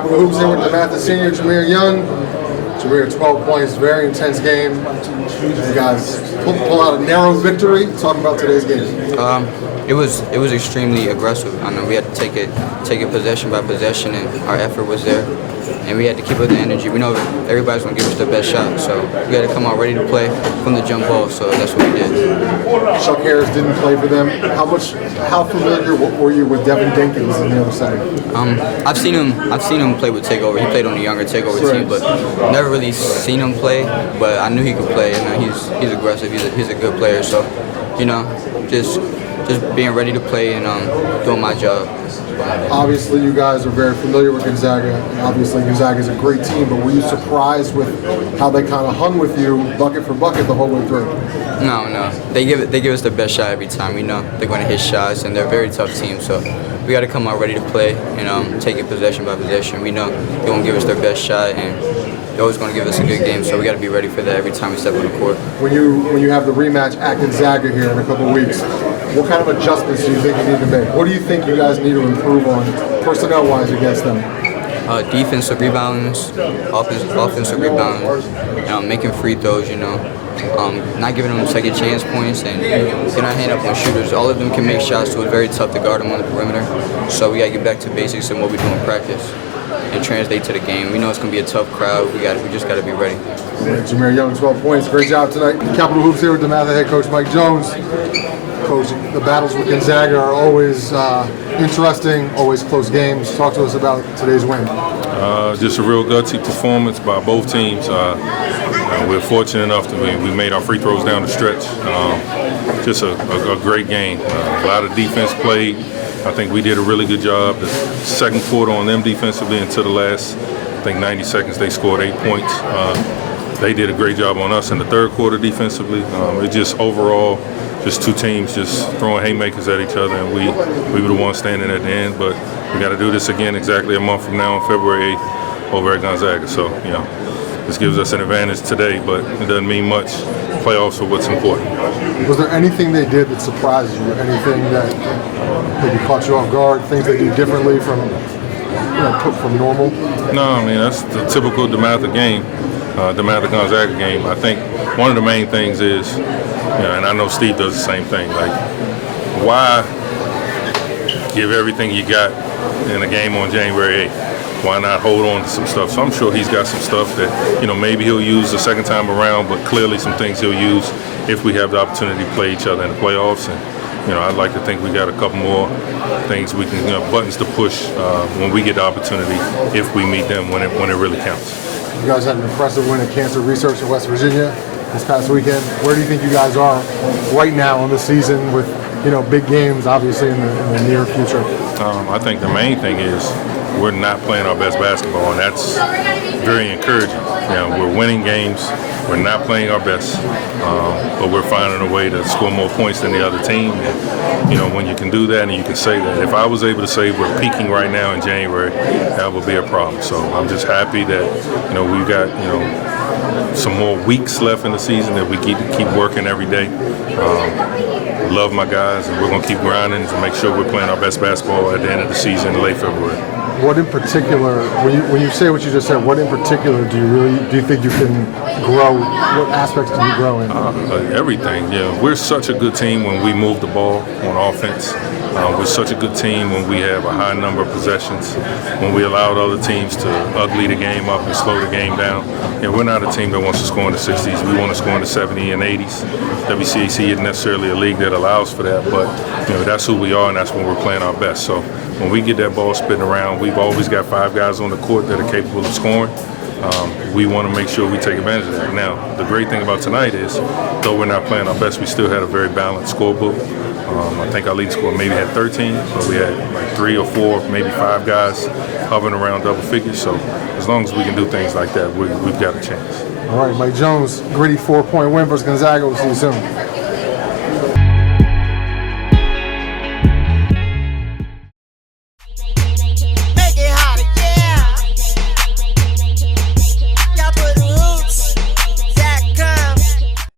Capital Hoops here with DeMatha senior Jameer Young. Jameer, 12 points, very intense game. You guys pull out a narrow victory. Talk about today's game. It was extremely aggressive. I know we had to take it possession by possession, and our effort was there. And we had to keep up the energy. We know everybody's gonna give us their best shot, so we had to come out ready to play from the jump off. So that's what we did. Chuck Harris didn't play for them. How familiar were you with Devin Dinkins on the other side? I've seen him play with Takeover. He played on the younger Takeover team, but never really seen him play. But I knew he could play, and he's aggressive. He's a good player. So, just being ready to play and doing my job. Obviously, you guys are very familiar with Gonzaga. Obviously, Gonzaga is a great team, but were you surprised with how they kind of hung with you, bucket for bucket, the whole way through? No. They give us their best shot every time. We know they're going to hit shots, and they're a very tough team. So we got to come out ready to play and take it possession by possession. We know they're going to give us their best shot, and they're always going to give us a good game. So we got to be ready for that every time we step on the court. When you have the rematch at Gonzaga here in a couple of weeks, what kind of adjustments do you think you need to make? What do you think you guys need to improve on personnel-wise against them? Defensive rebounds, offensive rebounds, making free throws, not giving them second chance points, and getting our hand up on shooters. All of them can make shots, so it's very tough to guard them on the perimeter. So we got to get back to basics and what we do in practice and translate to the game. We know it's going to be a tough crowd. We just got to be ready. Jameer Young, 12 points. Great job tonight. Capital Hoops here with DeMatha head coach Mike Jones. Coach, the battles with Gonzaga are always interesting, always close games. Talk to us about today's win. Just a real gutsy performance by both teams. We're fortunate enough that we made our free throws down the stretch. Just a great game. A lot of defense played. I think we did a really good job. The second quarter on them defensively until the last, 90 seconds, they scored 8 points. They did a great job on us in the third quarter defensively. It just overall, just two teams just throwing haymakers at each other, and we were the ones standing at the end. But we got to do this again exactly a month from now on February 8th over at Gonzaga. So, this gives us an advantage today, but it doesn't mean much. Playoffs are what's important. Was there anything they did that surprised you? Anything that maybe caught you off guard? Things they do differently from normal? No, that's the typical DeMatha game, DeMatha Gonzaga game. I think one of the main things is, and I know Steve does the same thing, like, why give everything you got in a game on January 8th? Why not hold on to some stuff? So I'm sure he's got some stuff that, maybe he'll use the second time around, but clearly some things he'll use if we have the opportunity to play each other in the playoffs. And, I'd like to think we got a couple more things we can, buttons to push when we get the opportunity if we meet them when it really counts. You guys had an impressive win at Cancer Research in West Virginia this past weekend. Where do you think you guys are right now in the season with, big games obviously in the near future? I think the main thing is we're not playing our best basketball, and that's very encouraging. We're winning games. We're not playing our best, but we're finding a way to score more points than the other team. And, when you can do that and you can say that, if I was able to say we're peaking right now in January, that would be a problem. So I'm just happy that, we've got, some more weeks left in the season that we keep working every day. Love my guys, and we're going to keep grinding to make sure we're playing our best basketball at the end of the season in late February. What in particular, when you say what you just said, what in particular do you think you can grow? What aspects can you grow in? Everything. We're such a good team when we move the ball on offense. We're such a good team when we have a high number of possessions, when we allow other teams to ugly the game up and slow the game down. We're not a team that wants to score in the 60s. We want to score in the 70s and 80s. WCAC isn't necessarily a league that allows for that, but that's who we are, and that's when we're playing our best. So when we get that ball spinning around, we've always got 5 guys on the court that are capable of scoring. We want to make sure we take advantage of that. Now, the great thing about tonight is, though we're not playing our best, we still had a very balanced scorebook. I think our lead score maybe had 13, but we had like 3 or 4, maybe 5 guys hovering around double figures. So as long as we can do things like that, we've got a chance. All right, Mike Jones, gritty 4-point win versus Gonzaga. We'll see you soon.